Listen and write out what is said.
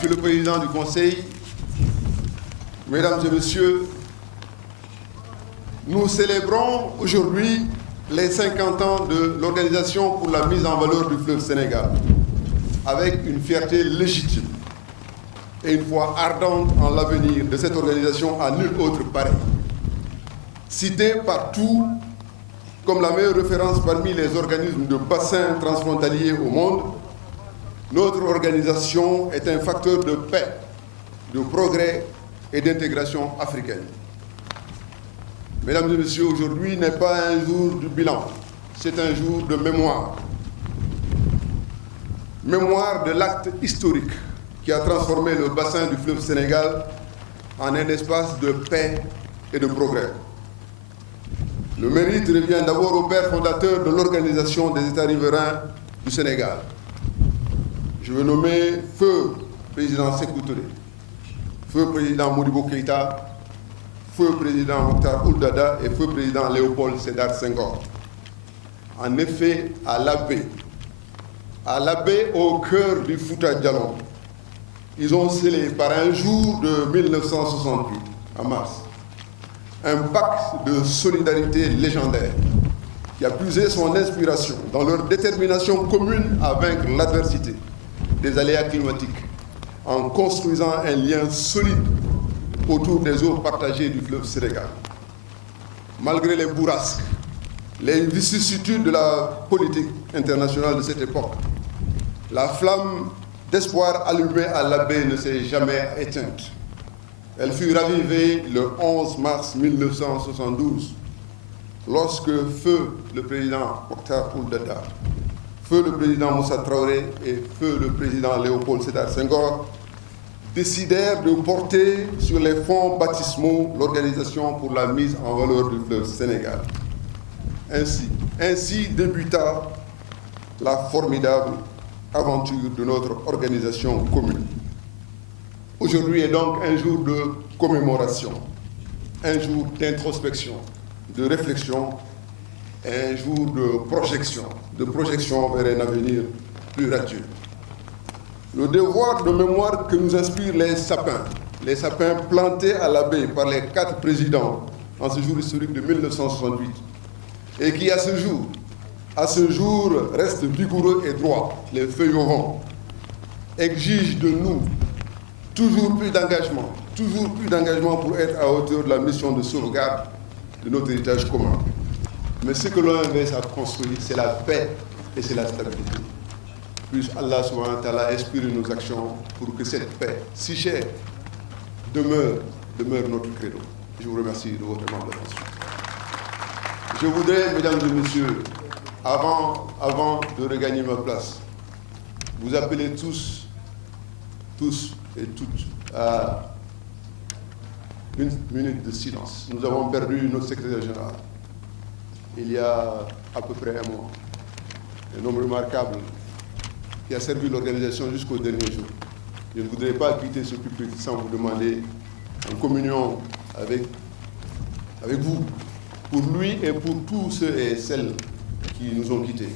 Monsieur le Président du Conseil, Mesdames et Messieurs, nous célébrons aujourd'hui les 50 ans de l'Organisation pour la mise en valeur du fleuve Sénégal, avec une fierté légitime et une foi ardente en l'avenir de cette organisation à nul autre pareil. Citée partout comme la meilleure référence parmi les organismes de bassin transfrontaliers au monde, notre organisation est un facteur de paix, de progrès et d'intégration africaine. Mesdames et Messieurs, aujourd'hui n'est pas un jour du bilan, c'est un jour de mémoire. Mémoire de l'acte historique qui a transformé le bassin du fleuve Sénégal en un espace de paix et de progrès. Le mérite revient d'abord au père fondateur de l'Organisation des États riverains du Sénégal. Je veux nommer Feu Président Sékou Touré, Feu Président Modibo Keïta, Feu Président Mokhtar Ould Daddah et Feu Président Léopold Sédar Senghor. En effet, à l'Abbé au cœur du Fouta Djallon, ils ont scellé par un jour de 1968, en mars, un pacte de solidarité légendaire qui a puisé son inspiration dans leur détermination commune à vaincre l'adversité des aléas climatiques en construisant un lien solide autour des eaux partagées du fleuve Sénégal. Malgré les bourrasques, les vicissitudes de la politique internationale de cette époque, la flamme d'espoir allumée à l'Abbé ne s'est jamais éteinte. Elle fut ravivée le 11 mars 1972, lorsque Feu le président Mokhtar Ould Daddah, Feu le président Moussa Traoré et Feu le président Léopold Sédar Senghor décidèrent de porter sur les fonds baptismaux l'Organisation pour la mise en valeur du fleuve Sénégal. Ainsi débuta la formidable aventure de notre organisation commune. Aujourd'hui est donc un jour de commémoration, un jour d'introspection, de réflexion, un jour de projection vers un avenir plus radieux. Le devoir de mémoire que nous inspirent les sapins plantés à l'Abbé par les 4 présidents en ce jour historique de 1968, et qui à ce jour restent vigoureux et droits, les feuillerons, exige de nous toujours plus d'engagement pour être à hauteur de la mission de sauvegarde de notre héritage commun. Mais ce que l'OMS a construit, c'est la paix et c'est la stabilité. Puisse Allah subhanahu wa ta'ala inspirer nos actions pour que cette paix si chère demeure notre credo. Je vous remercie de votre aimable attention. Je voudrais, mesdames et messieurs, avant de regagner ma place, vous appeler tous et toutes à une minute de silence. Nous avons perdu notre secrétaire général il y a à peu près un mois. Un homme remarquable qui a servi l'organisation jusqu'au dernier jour. Je ne voudrais pas quitter ce pupitre sans vous demander, en communion avec vous, pour lui et pour tous ceux et celles qui nous ont quittés,